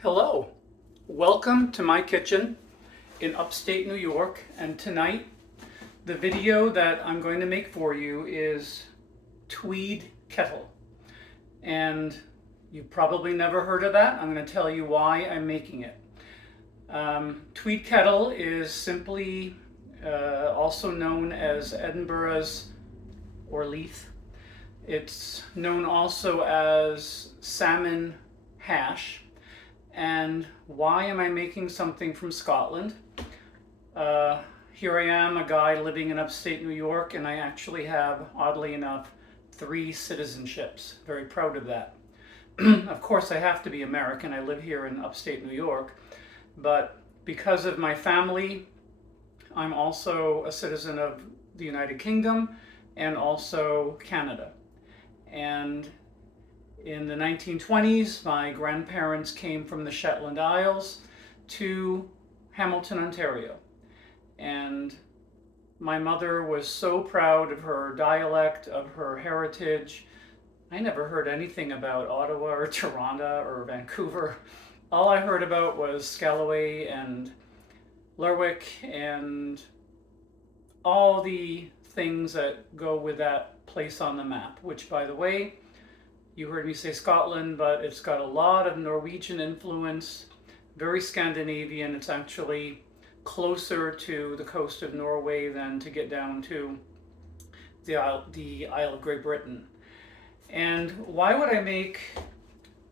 Hello, welcome to my kitchen in upstate New York, and tonight the video that I'm going to make for you is Tweed Kettle, and you've probably never heard of that. I'm going to tell you why I'm making it. Tweed Kettle is simply also known as Edinburgh's or Leith. It's known also as salmon hash. And why am I making something from Scotland? Here I am, a guy living in upstate New York, and I actually have, oddly enough, 3 citizenships. Very proud of that. Of course, I have to be American. I live here in upstate New York. But because of my family, I'm also a citizen of the United Kingdom and also Canada. And in the 1920s, my grandparents came from the Shetland Isles to Hamilton, Ontario. And my mother was so proud of her dialect, of her heritage. I never heard anything about Ottawa or Toronto or Vancouver. All I heard about was Scalloway and Lerwick and all the things that go with that place on the map, which, by the way, you heard me say Scotland, but it's got a lot of Norwegian influence, very Scandinavian. It's actually closer to the coast of Norway than to get down to the Isle of Great Britain. And why would I make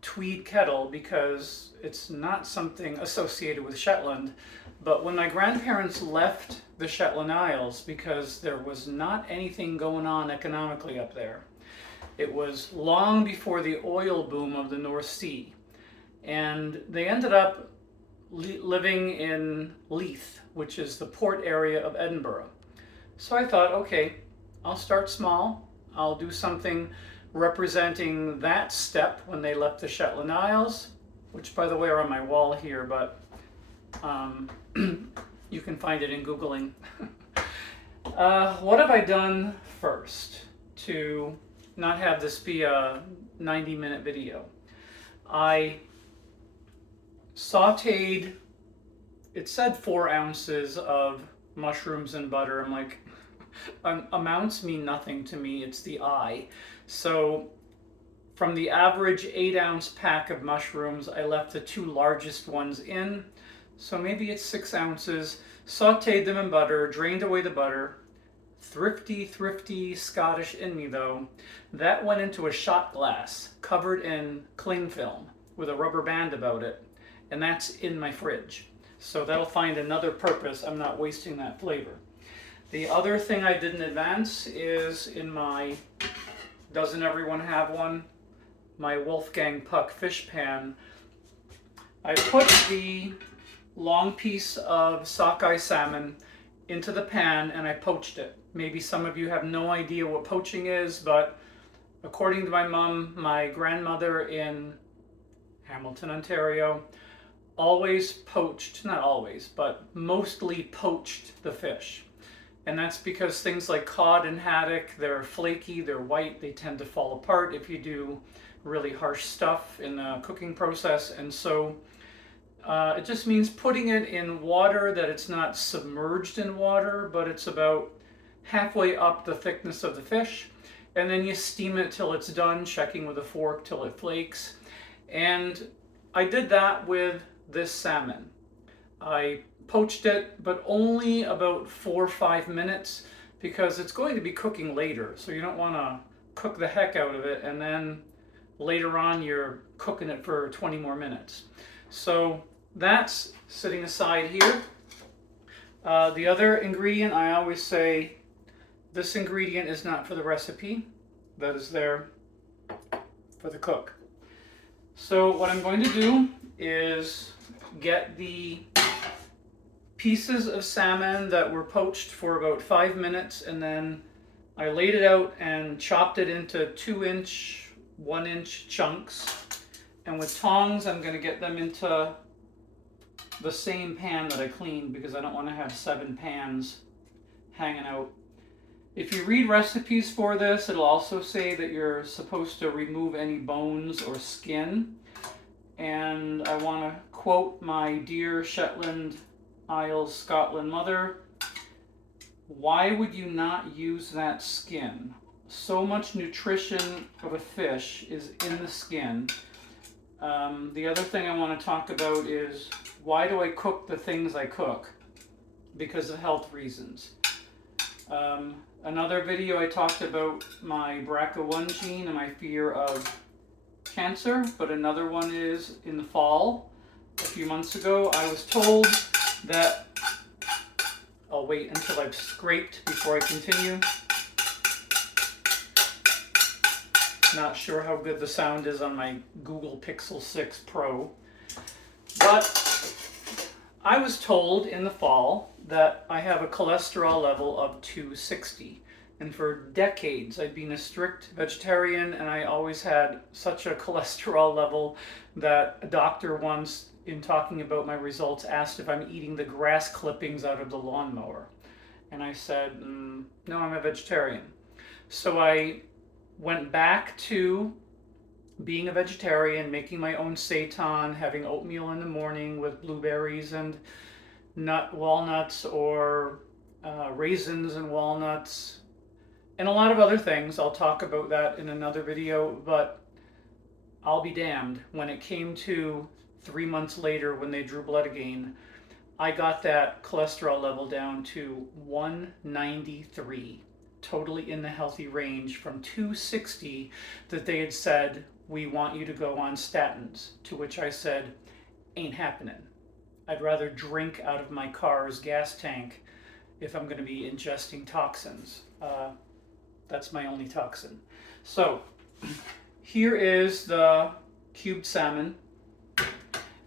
Tweed Kettle? Because it's not something associated with Shetland, but when my grandparents left the Shetland Isles, because there was not anything going on economically up there, it was long before the oil boom of the North Sea. And they ended up living in Leith, which is the port area of Edinburgh. So I thought, okay, I'll start small. I'll do something representing that step when they left the Shetland Isles, which, by the way, are on my wall here, but you can find it in Googling. What have I done first to not have this be a 90-minute video? I sauteed, it said 4 ounces of mushrooms and butter. I'm like, amounts mean nothing to me, it's the eye. So from the average 8-ounce pack of mushrooms, I left the 2 largest ones in. So maybe it's 6 ounces, sauteed them in butter, drained away the butter. Thrifty Scottish in me though, that went into a shot glass covered in cling film with a rubber band about it, and that's in my fridge. So that'll find another purpose. I'm not wasting that flavor. The other thing I did in advance is in my, doesn't everyone have one, my Wolfgang Puck fish pan, I put the long piece of sockeye salmon into the pan and I poached it. Maybe some of you have no idea what poaching is, but according to my mom, my grandmother in Hamilton, Ontario, always poached, not always, but mostly poached the fish. And that's because things like cod and haddock, they're flaky, they're white, they tend to fall apart if you do really harsh stuff in the cooking process. And so it just means putting it in water that it's not submerged in water, but it's about halfway up the thickness of the fish. And then you steam it till it's done, checking with a fork till it flakes. And I did that with this salmon. I poached it, but only about 4 or 5 minutes because it's going to be cooking later. So you don't want to cook the heck out of it and then later on you're cooking it for 20 more minutes. So that's sitting aside here. The other ingredient, I always say, this ingredient is not for the recipe. That is there for the cook. So what I'm going to do is get the pieces of salmon that were poached for about 5 minutes, and then I laid it out and chopped it into 2-inch, 1-inch chunks. And with tongs, I'm going to get them into the same pan that I cleaned because I don't want to have 7 pans hanging out. If you read recipes for this, it'll also say that you're supposed to remove any bones or skin. And I want to quote my dear Shetland Isles Scotland mother. Why would you not use that skin? So much nutrition of a fish is in the skin. The other thing I want to talk about is, why do I cook the things I cook? Because of health reasons. Another video I talked about my BRCA1 gene and my fear of cancer, but another one is in the fall, a few months ago, I was told that, I'll wait until I've scraped before I continue. Not sure how good the sound is on my Google Pixel 6 Pro, but I was told in the fall that I have a cholesterol level of 260. And for decades, I'd been a strict vegetarian, and I always had such a cholesterol level that a doctor once, in talking about my results, asked if I'm eating the grass clippings out of the lawnmower. And I said, no, I'm a vegetarian. So I went back to being a vegetarian, making my own seitan, having oatmeal in the morning with blueberries and walnuts, or raisins and walnuts, and a lot of other things. I'll talk about that in another video, but I'll be damned. When it came to 3 months later, when they drew blood again, I got that cholesterol level down to 193, totally in the healthy range, from 260 that they had said, we want you to go on statins, to which I said, ain't happening. I'd rather drink out of my car's gas tank if I'm going to be ingesting toxins. That's my only toxin. So here is the cubed salmon,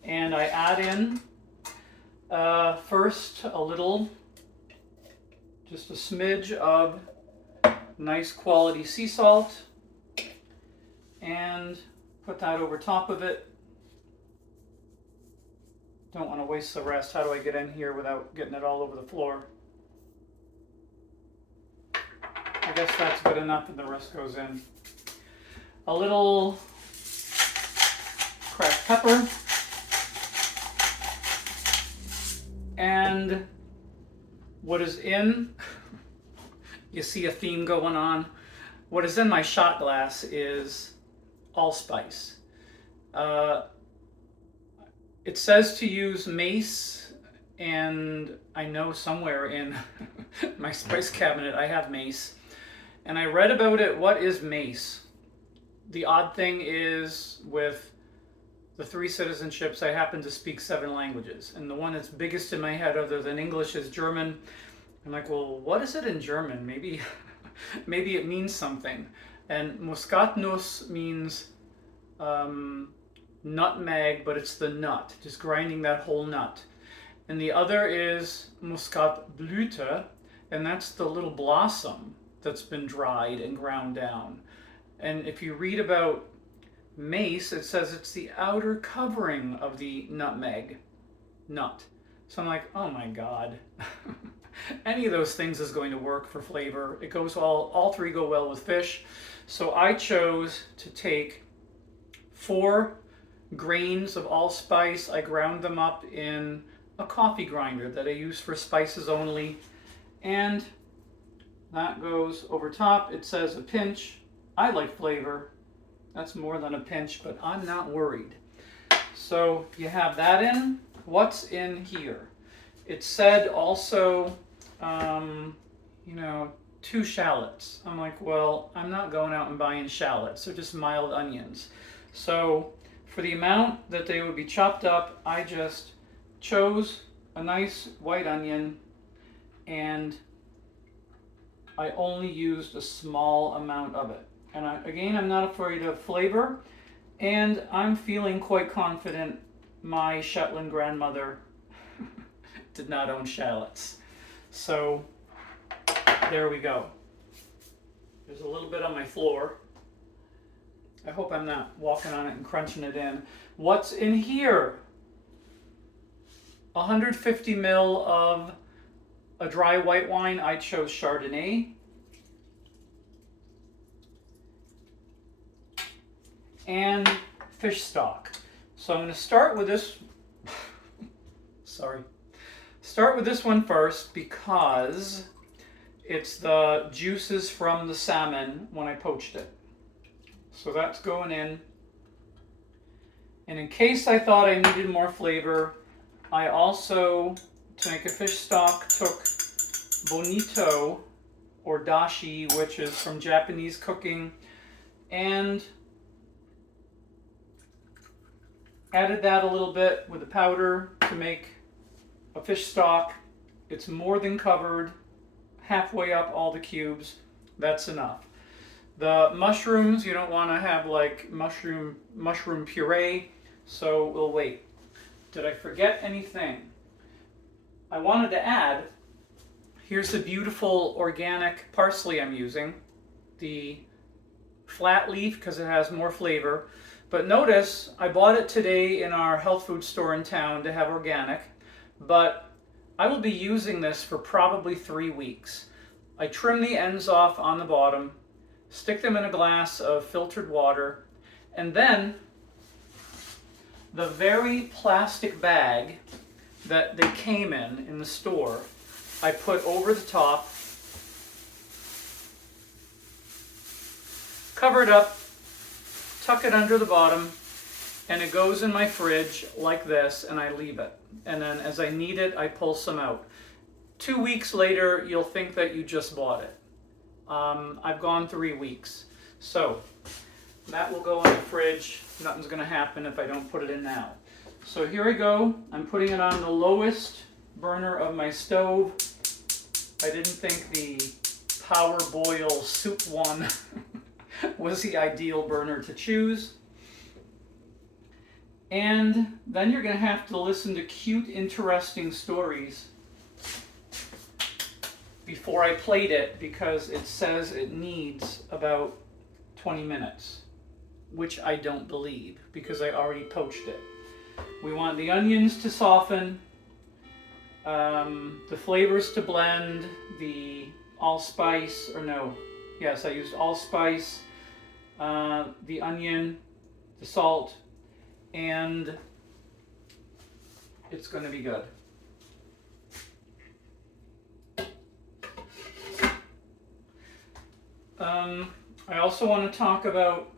and I add in first a little, just a smidge of nice quality sea salt, and put that over top of it. Don't want to waste the rest. How do I get in here without getting it all over the floor? I guess that's good enough, and the rest goes in. A little cracked pepper. And what is in, you see a theme going on. What is in my shot glass is allspice. It says to use mace, and I know somewhere in my spice cabinet I have mace. And I read about it. What is mace? The odd thing is, with the 3 citizenships, I happen to speak 7 languages. And the one that's biggest in my head other than English is German. I'm like, well, what is it in German? Maybe maybe it means something. And Muskatnuss means nutmeg, but it's the nut, just grinding that whole nut. And the other is Muskatblüte, and that's the little blossom that's been dried and ground down. And if you read about mace, it says it's the outer covering of the nutmeg nut. So I'm like, oh my God. Any of those things is going to work for flavor. It goes all 3 go well with fish. So I chose to take 4 grains of allspice. I ground them up in a coffee grinder that I use for spices only, and that goes over top. It says a pinch. I like flavor. That's more than a pinch, but I'm not worried. So you have that in. What's in here? It said also, 2 shallots. I'm like, well, I'm not going out and buying shallots. They're just mild onions. So for the amount that they would be chopped up, I just chose a nice white onion, and I only used a small amount of it. And again, I'm not afraid of flavor, and I'm feeling quite confident my Shetland grandmother did not own shallots. So there we go. There's a little bit on my floor. I hope I'm not walking on it and crunching it in. What's in here? 150 ml of a dry white wine. I chose Chardonnay. And fish stock. So So I'm going to start with this. Sorry. Start with this one first because it's the juices from the salmon when I poached it. So that's going in. And in case I thought I needed more flavor, I also, to make a fish stock, took bonito or dashi, which is from Japanese cooking, and added that a little bit with the powder to make a fish stock. It's more than covered, halfway up all the cubes. That's enough. The mushrooms, you don't want to have like mushroom puree, so we'll wait. Did I forget anything? I wanted to add, here's the beautiful organic parsley I'm using, the flat leaf because it has more flavor. But notice, I bought it today in our health food store in town to have organic, but I will be using this for probably 3 weeks. I trim the ends off on the bottom, stick them in a glass of filtered water, and then the very plastic bag that they came in the store, I put over the top, cover it up, tuck it under the bottom, and it goes in my fridge like this, and I leave it. And then as I need it, I pull some out. 2 weeks later, you'll think that you just bought it. I've gone 3 weeks. So that will go in the fridge. Nothing's going to happen if I don't put it in now. So here I go. I'm putting it on the lowest burner of my stove. I didn't think the Power Boil Soup one was the ideal burner to choose. And then you're going to have to listen to cute, interesting stories before I plate it, because it says it needs about 20 minutes, which I don't believe because I already poached it. We want the onions to soften, the flavors to blend, the allspice, or no, yes, I used allspice, the onion, the salt, and it's going to be good. I also want to talk about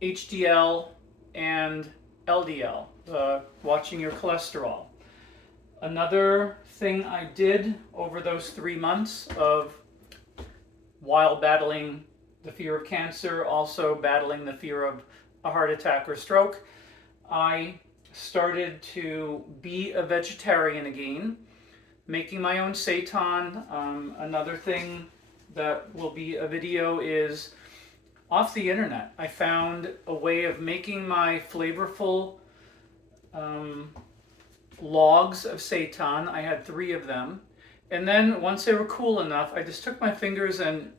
HDL and LDL, watching your cholesterol. Another thing I did over those 3 months of while battling the fear of cancer, also battling the fear of a heart attack or stroke, I started to be a vegetarian again, making my own seitan. Another thing that will be a video is off the internet. I found a way of making my flavorful logs of seitan. I had 3 of them. And then once they were cool enough, I just took my fingers and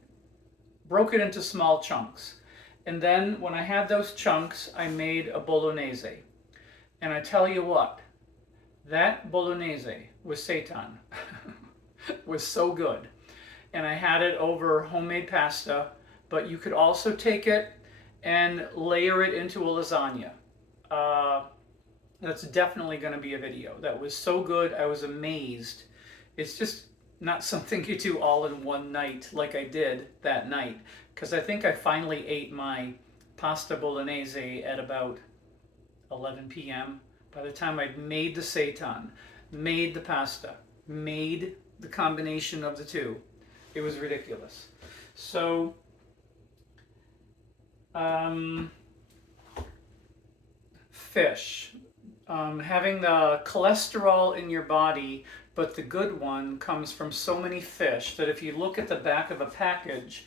broke it into small chunks. And then when I had those chunks, I made a bolognese. And I tell you what, that bolognese with seitan was so good. And I had it over homemade pasta, but you could also take it and layer it into a lasagna. That's definitely going to be a video. That was so good, I was amazed. It's just not something you do all in one night like I did that night, because I think I finally ate my pasta bolognese at about 11 p.m. By the time I'd made the seitan, made the pasta, made the combination of the two, it was ridiculous. So, fish. Having the cholesterol in your body, but the good one comes from so many fish that if you look at the back of a package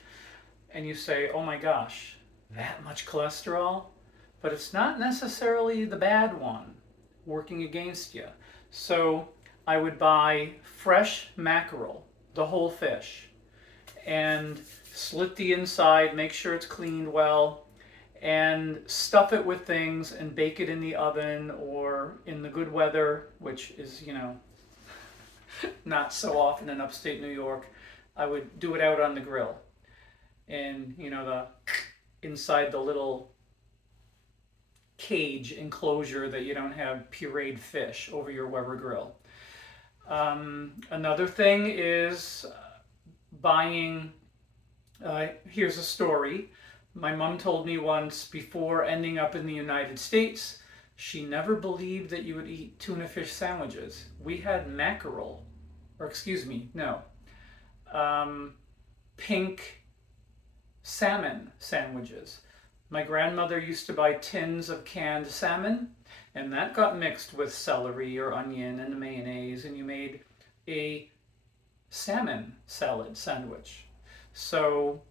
and you say, oh my gosh, that much cholesterol? But it's not necessarily the bad one working against you. So I would buy fresh mackerel, the whole fish, and slit the inside, make sure it's cleaned well, and stuff it with things and bake it in the oven, or in the good weather, which is, you know, not so often in upstate New York, I would do it out on the grill. And, you know, the inside the little cage enclosure that you don't have pureed fish over your Weber grill. Another thing is buying, here's a story. My mom told me once, before ending up in the United States, she never believed that you would eat tuna fish sandwiches. We had mackerel, or excuse me, no, pink salmon sandwiches. My grandmother used to buy tins of canned salmon, and that got mixed with celery or onion and mayonnaise, and you made a salmon salad sandwich. So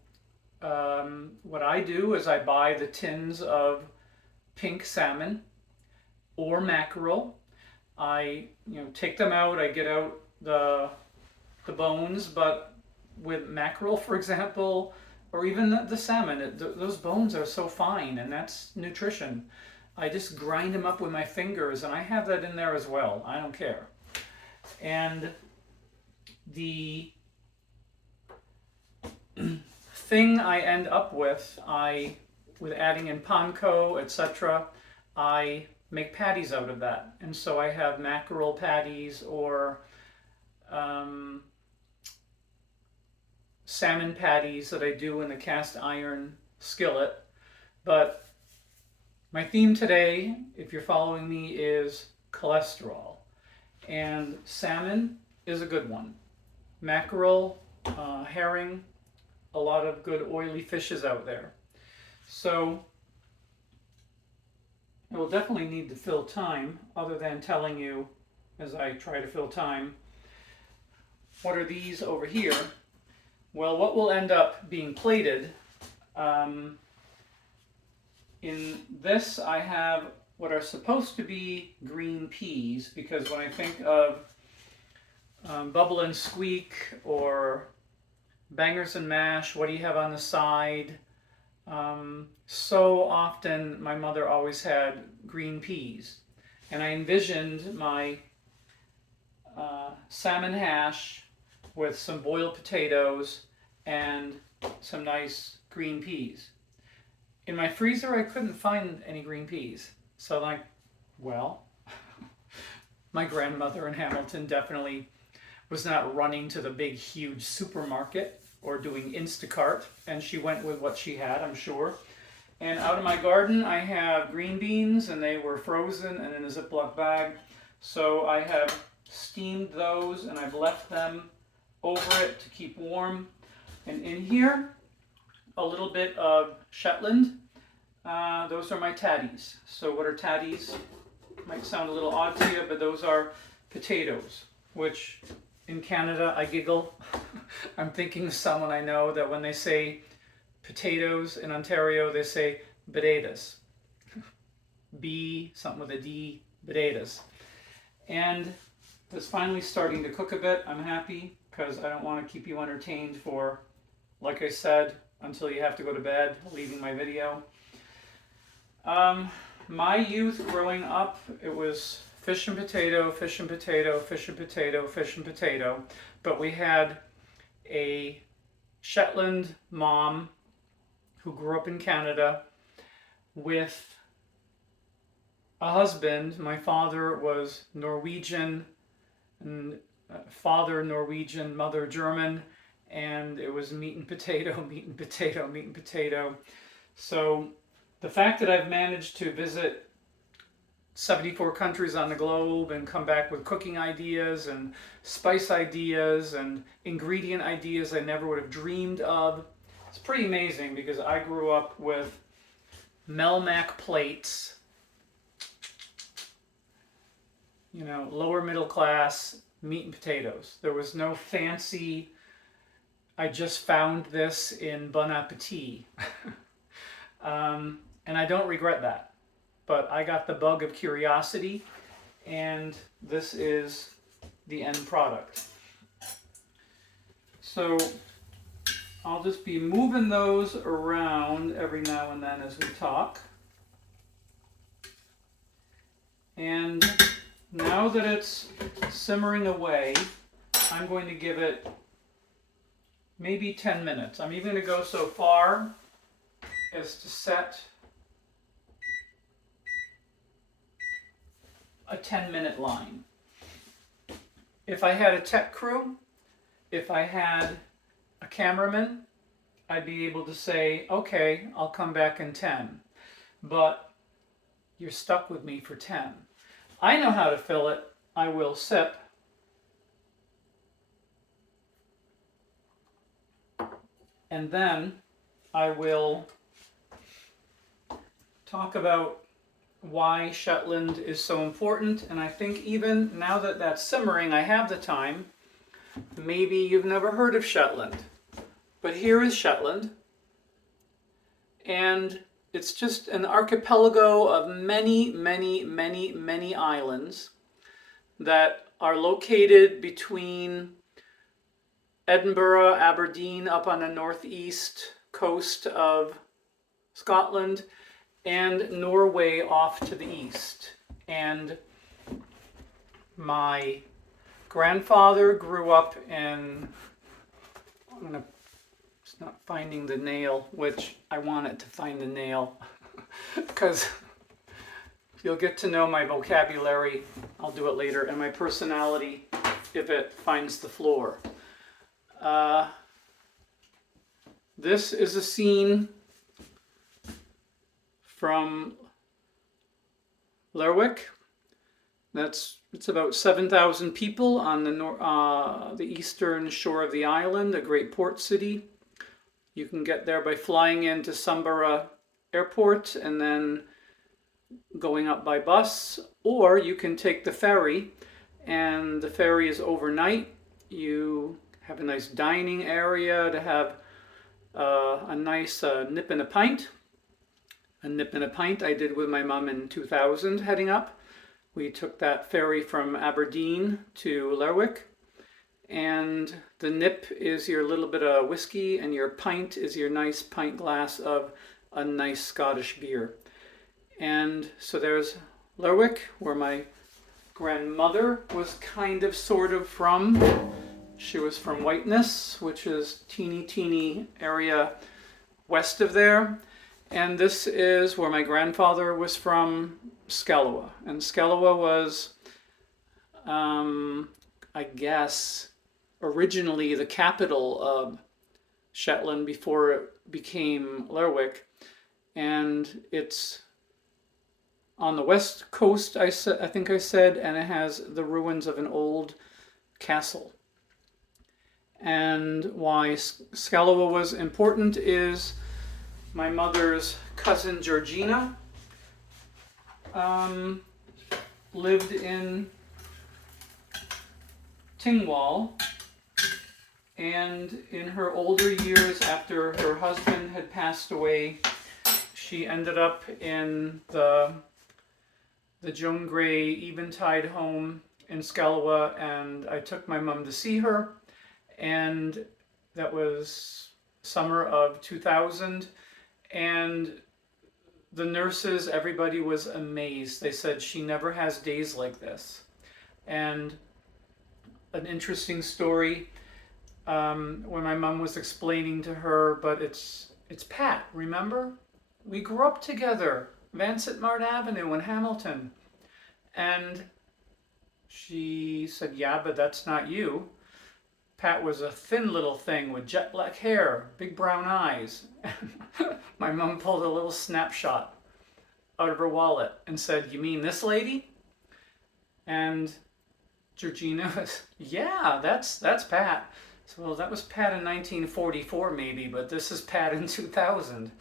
what I do is I buy the tins of pink salmon or mackerel. I take them out, I get out the bones, but with mackerel, for example, or even the salmon, those bones are so fine, and that's nutrition. I just grind them up with my fingers, and I have that in there as well. I don't care. And the thing I end up with adding in panko, etc., I make patties out of that. And so I have mackerel patties or salmon patties that I do in the cast iron skillet. But my theme today, if you're following me, is cholesterol. And salmon is a good one. Mackerel, herring, a lot of good oily fishes out there. So I will definitely need to fill time, other than telling you, as I try to fill time, what are these over here? Well, what will end up being plated, in this I have what are supposed to be green peas, because when I think of Bubble and Squeak or Bangers and Mash, what do you have on the side? So often my mother always had green peas, and I envisioned my salmon hash with some boiled potatoes and some nice green peas. In my freezer, I couldn't find any green peas. So I'm like, well, my grandmother in Hamilton definitely was not running to the big, huge supermarket or doing Instacart, and she went with what she had, I'm sure. And out of my garden, I have green beans, and they were frozen and in a Ziploc bag. So I have steamed those, and I've left them over it to keep warm. And in here, a little bit of Shetland. Those are my tatties. So what are tatties? Might sound a little odd to you, but those are potatoes, which in Canada, I giggle. I'm thinking of someone I know that when they say potatoes in Ontario, they say potatoes. B, something with a D, potatoes. And it's finally starting to cook a bit. I'm happy, because I don't want to keep you entertained for, like I said, until you have to go to bed, leaving my video. My youth growing up, it was fish and potato, fish and potato, fish and potato, fish and potato. But we had a Shetland mom who grew up in Canada with a husband. My father was Norwegian, and father Norwegian, mother German, and it was meat and potato, meat and potato, meat and potato. So the fact that I've managed to visit 74 countries on the globe and come back with cooking ideas and spice ideas and ingredient ideas I never would have dreamed of, it's pretty amazing, because I grew up with Melmac plates, lower middle class meat and potatoes. There was no fancy, I just found this in Bon Appetit. And I don't regret that. But I got the bug of curiosity, and this is the end product. So I'll just be moving those around every now and then as we talk. And now that it's simmering away, I'm going to give it maybe 10 minutes. I'm even going to go so far as to set a 10-minute line. If I had a tech crew, if I had a cameraman, I'd be able to say, okay, I'll come back in 10. But you're stuck with me for 10. I know how to fill it. I will sip. And then I will talk about why Shetland is so important. And I think even now that that's simmering, I have the time. Maybe you've never heard of Shetland. But here is Shetland. And it's just an archipelago of many, many, many, many islands that are located between Edinburgh, Aberdeen, up on the northeast coast of Scotland, and Norway off to the east. And my grandfather grew up in, it's not finding the nail, which I wanted to find the nail, because you'll get to know my vocabulary, I'll do it later, and my personality if it finds the floor. This is a scene from Lerwick. It's about 7,000 people on the eastern shore of the island, a great port city. You can get there by flying into Sunborough Airport and then going up by bus, or you can take the ferry, and the ferry is overnight. You have a nice dining area to have a nice nip and a pint. A nip and a pint I did with my mum in 2000 heading up. We took that ferry from Aberdeen to Lerwick, and the nip is your little bit of whiskey, and your pint is your nice pint glass of a nice Scottish beer. And so there's Lerwick, where my grandmother was kind of sort of from. She was from Whiteness, which is teeny area west of there. And this is where my grandfather was from, Skellowa. And Skellowa was, I guess, originally the capital of Shetland before it became Lerwick. And it's on the west coast, I think I said, and it has the ruins of an old castle. And why Skellowa was important is my mother's cousin Georgina lived in Tingwall, and in her older years, after her husband had passed away, she ended up in the Joan Gray Eventide home in Skellowa, and I took my mum to see her, and that was summer of 2000. And the nurses, everybody was amazed. They said she never has days like this. And an interesting story, when my mom was explaining to her, but it's Pat, remember? We grew up together, Vancett Mart Avenue in Hamilton. And she said, yeah, but that's not you. Pat was a thin little thing with jet black hair, big brown eyes. My mom pulled a little snapshot out of her wallet and said, you mean this lady? And Georgina was, yeah, that's Pat. So, well, that was Pat in 1944 maybe, but this is Pat in 2000.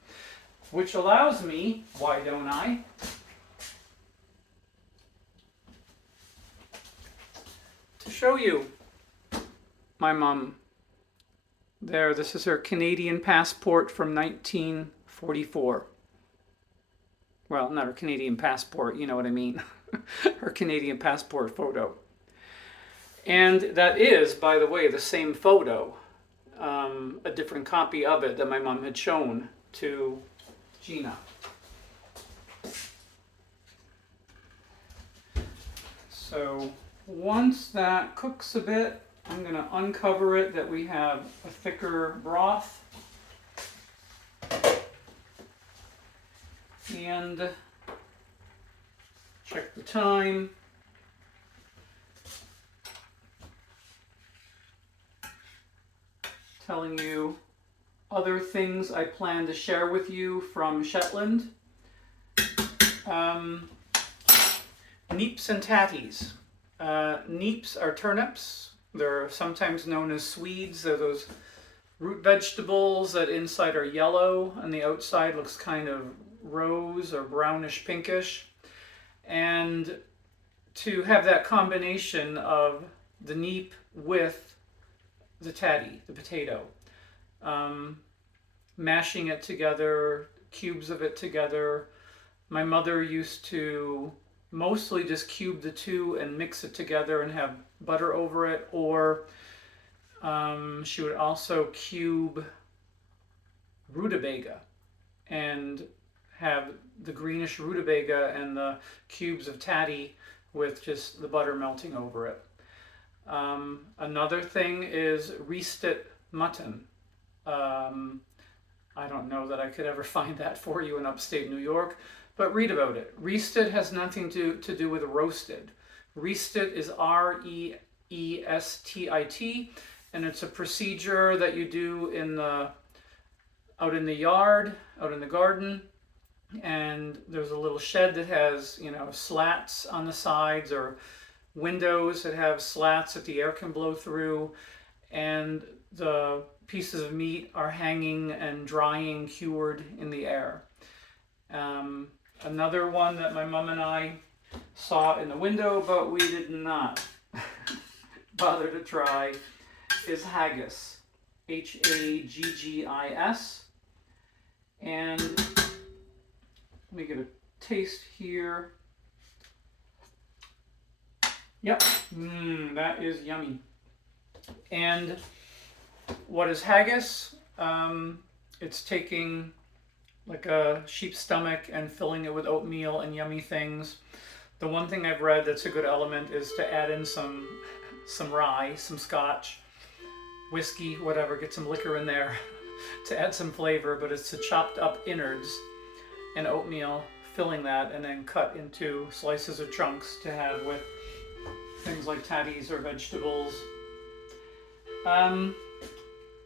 Which allows me, why don't I, to show you my mom. There, this is her Canadian passport from 1944. Well, not her Canadian passport, you know what I mean. Her Canadian passport photo. And that is, by the way, the same photo, a different copy of it that my mom had shown to Gina. So once that cooks a bit, I'm going to uncover it that we have a thicker broth. And check the time. telling you other things I plan to share with you from Shetland. Neeps and tatties. Neeps are turnips. They're sometimes known as Swedes. They're those root vegetables that inside are yellow and the outside looks kind of rose or brownish pinkish. And to have that combination of the neep with the tatty, the potato, mashing it together, cubes of it together. My mother used to mostly just cube the two and mix it together and have butter over it, or she would also cube rutabaga and have the greenish rutabaga and the cubes of tatty with just the butter melting over it. Another thing is roasted mutton. I don't know that I could ever find that for you in upstate New York, but read about it. Roasted has nothing to do with roasted. Roasted is Reestit, and it's a procedure that you do out in the yard, out in the garden, and there's a little shed that has, slats on the sides, or windows that have slats that the air can blow through, and the pieces of meat are hanging and drying, cured in the air. Another one that my mom and I saw in the window, but we did not bother to try, is haggis. Haggis. And let me get a taste here. Yep, that is yummy. And what is haggis? It's taking like a sheep's stomach and filling it with oatmeal and yummy things. The one thing I've read that's a good element is to add in some rye, some scotch, whiskey, whatever, get some liquor in there to add some flavor, but it's the chopped up innards and oatmeal, filling that, and then cut into slices or chunks to have with things like tatties or vegetables.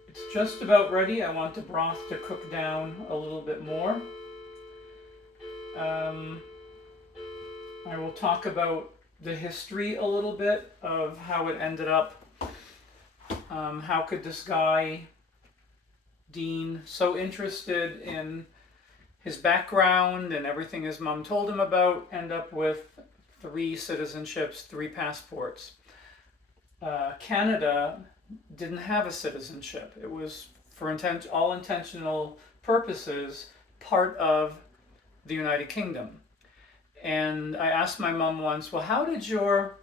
It's just about ready. I want the broth to cook down a little bit more. I will talk about the history a little bit of how it ended up. How could this guy, Dean, so interested in his background and everything his mom told him about, end up with 3 citizenships, 3 passports? Canada didn't have a citizenship. It was, for all intentional purposes, part of the United Kingdom. And I asked my mom once, well, how did your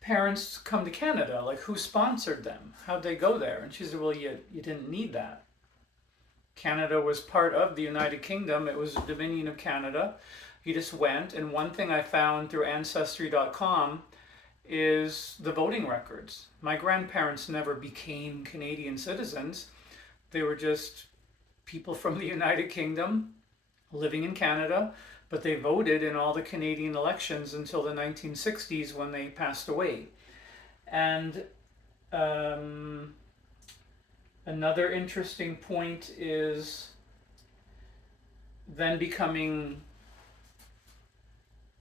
parents come to Canada? Like, who sponsored them? How'd they go there? And she said, well, you didn't need that. Canada was part of the United Kingdom. It was a Dominion of Canada. You just went. And one thing I found through Ancestry.com is the voting records. My grandparents never became Canadian citizens. They were just people from the United Kingdom living in Canada, but they voted in all the Canadian elections until the 1960s when they passed away. And another interesting point is then becoming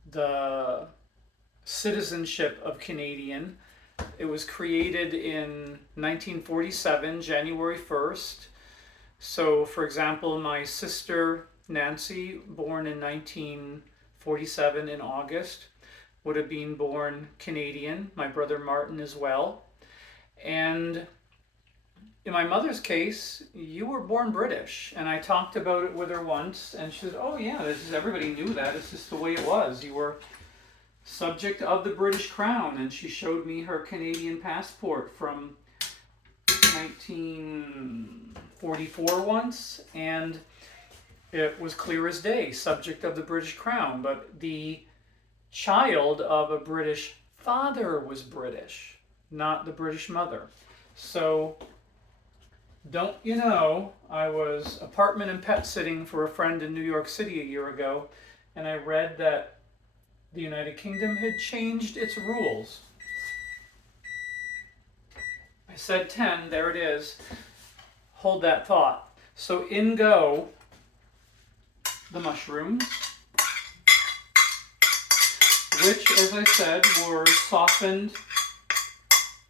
the citizenship of Canadian. It was created in 1947, January 1st. So, for example, my sister Nancy, born in 1947 in August, would have been born Canadian. My brother Martin as well. And in my mother's case, you were born British. And I talked about it with her once, and she said, oh yeah, everybody knew that. It's just the way it was. You were subject of the British Crown. And she showed me her Canadian passport from 1944 once, and it was clear as day, subject of the British Crown, but the child of a British father was British, not the British mother. So, don't you know, I was apartment and pet sitting for a friend in New York City a year ago, and I read that the United Kingdom had changed its rules. I said 10, there it is. hold that thought. So in go the mushrooms, which, as I said, were softened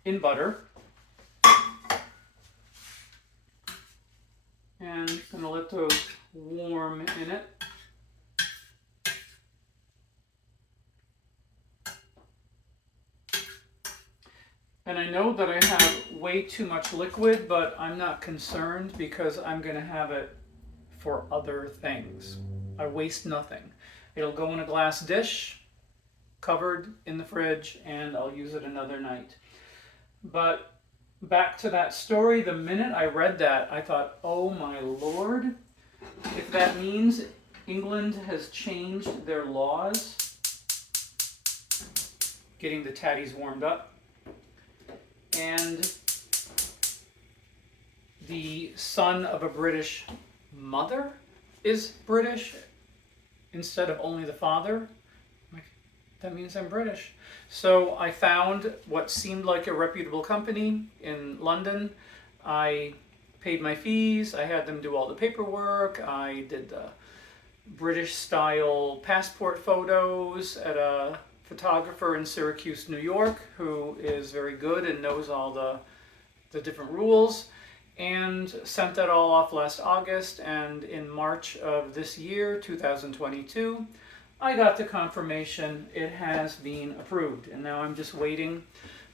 in butter. And I'm going to let those warm in it. And I know that I have way too much liquid, but I'm not concerned because I'm going to have it for other things. I waste nothing. It'll go in a glass dish, covered in the fridge, and I'll use it another night. But back to that story, the minute I read that, I thought, oh my Lord, if that means England has changed their laws, getting the tatties warmed up, and the son of a British mother is British instead of only the father, that means I'm British. So I found what seemed like a reputable company in London. I paid my fees, I had them do all the paperwork, I did the British style passport photos at a photographer in Syracuse, New York, who is very good and knows all the different rules, and sent that all off last August. And in March of this year, 2022, I got the confirmation it has been approved. And now I'm just waiting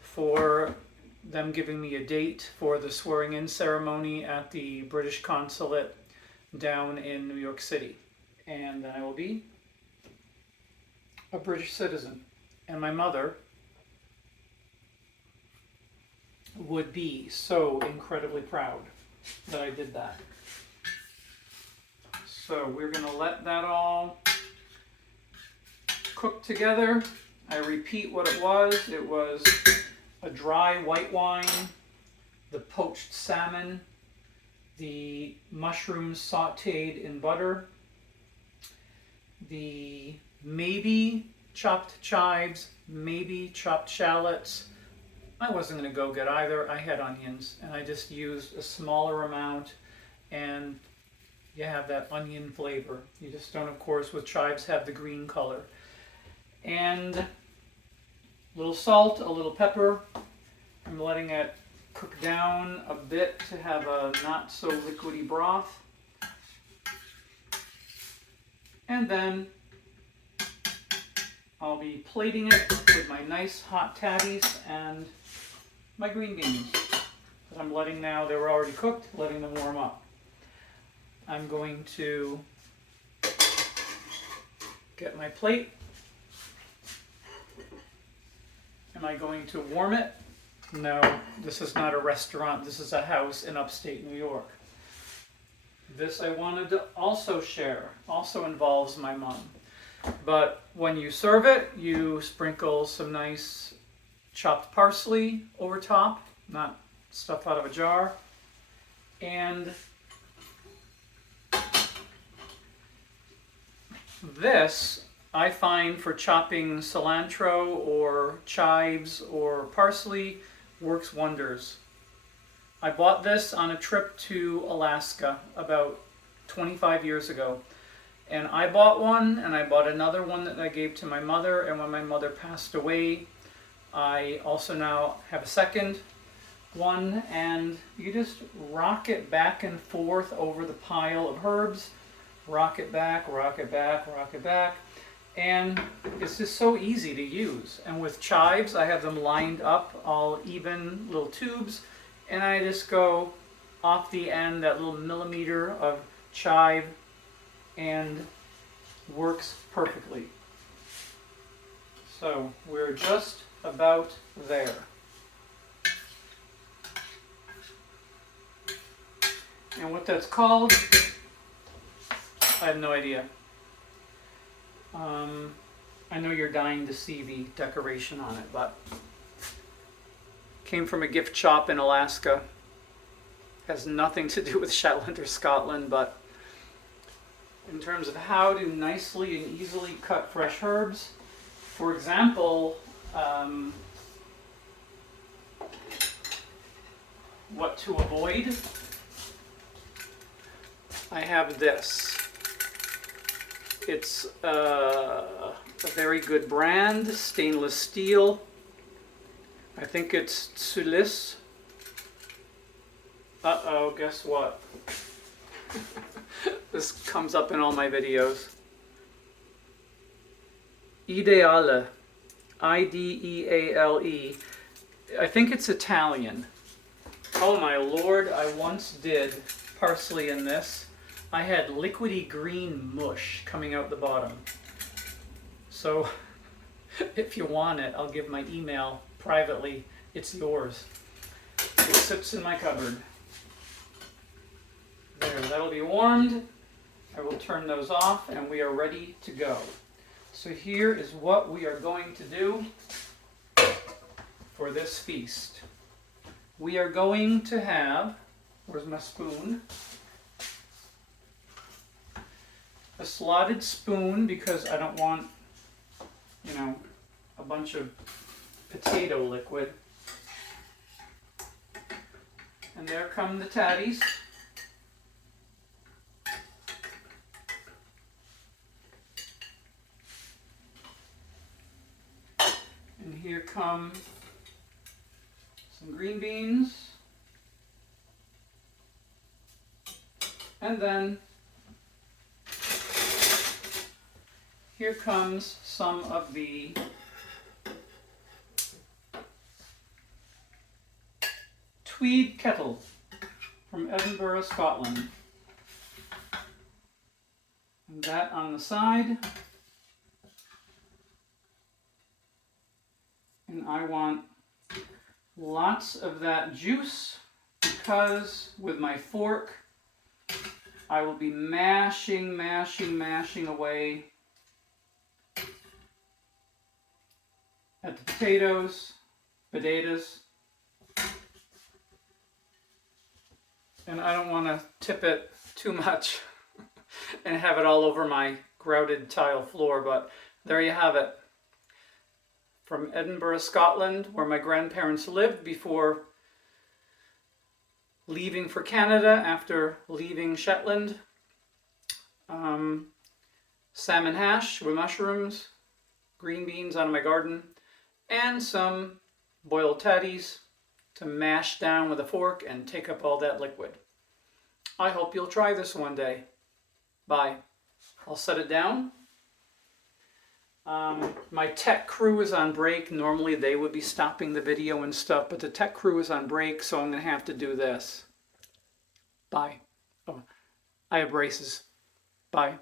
for them giving me a date for the swearing-in ceremony at the British consulate down in New York City. And then I will be a British citizen, and my mother would be so incredibly proud that I did that. So we're going to let that all cook together. I repeat what it was. It was a dry white wine, the poached salmon, the mushrooms sauteed in butter, the maybe chopped chives, maybe chopped shallots. I wasn't going to go get either. I had onions, and I just used a smaller amount, and you have that onion flavor. You just don't, of course, with chives have the green color. And a little salt, a little pepper. I'm letting it cook down a bit to have a not so liquidy broth. And then I'll be plating it with my nice hot tatties and my green beans that I'm letting now, they were already cooked, letting them warm up. I'm going to get my plate. Am I going to warm it? No, this is not a restaurant, this is a house in upstate New York. This I wanted to also share, also involves my mom. But when you serve it, you sprinkle some nice chopped parsley over top, not stuff out of a jar. And this, I find, for chopping cilantro or chives or parsley, works wonders. I bought this on a trip to Alaska about 25 years ago. And I bought one, and I bought another one that I gave to my mother, and when my mother passed away, I also now have a second one, and you just rock it back and forth over the pile of herbs. Rock it back, rock it back, rock it back. And it's just so easy to use. And with chives, I have them lined up, all even little tubes, and I just go off the end, that little millimeter of chive, and works perfectly. So we're just about there. And what that's called, I have no idea. I know you're dying to see the decoration on it, but came from a gift shop in Alaska. Has nothing to do with Shetland or Scotland, but in terms of how to nicely and easily cut fresh herbs. For example, what to avoid I have this. It's a very good brand, stainless steel. I think it's Sulis. Uh-oh, guess what? This comes up in all my videos. Ideale. Ideale. I think it's Italian. Oh my lord, I once did parsley in this. I had liquidy green mush coming out the bottom. So if you want it, I'll give my email privately. It's yours. It sits in my cupboard. There, that'll be warmed. I will turn those off and we are ready to go. So here is what we are going to do for this feast. We are going to have, where's my spoon? A slotted spoon because I don't want, a bunch of potato liquid. And there come the tatties. And here come some green beans. And then here comes some of the Tweed Kettle from Edinburgh, Scotland. And that on the side. And I want lots of that juice because with my fork I will be mashing away at the potatoes. And I don't want to tip it too much and have it all over my grouted tile floor, but there you have it. From Edinburgh, Scotland, where my grandparents lived before leaving for Canada after leaving Shetland. Salmon hash with mushrooms, green beans out of my garden, and some boiled tatties to mash down with a fork and take up all that liquid. I hope you'll try this one day. Bye. I'll set it down. My tech crew is on break. Normally they would be stopping the video and stuff, but the tech crew is on break, so I'm going to have to do this. Bye. Oh, I have braces. Bye.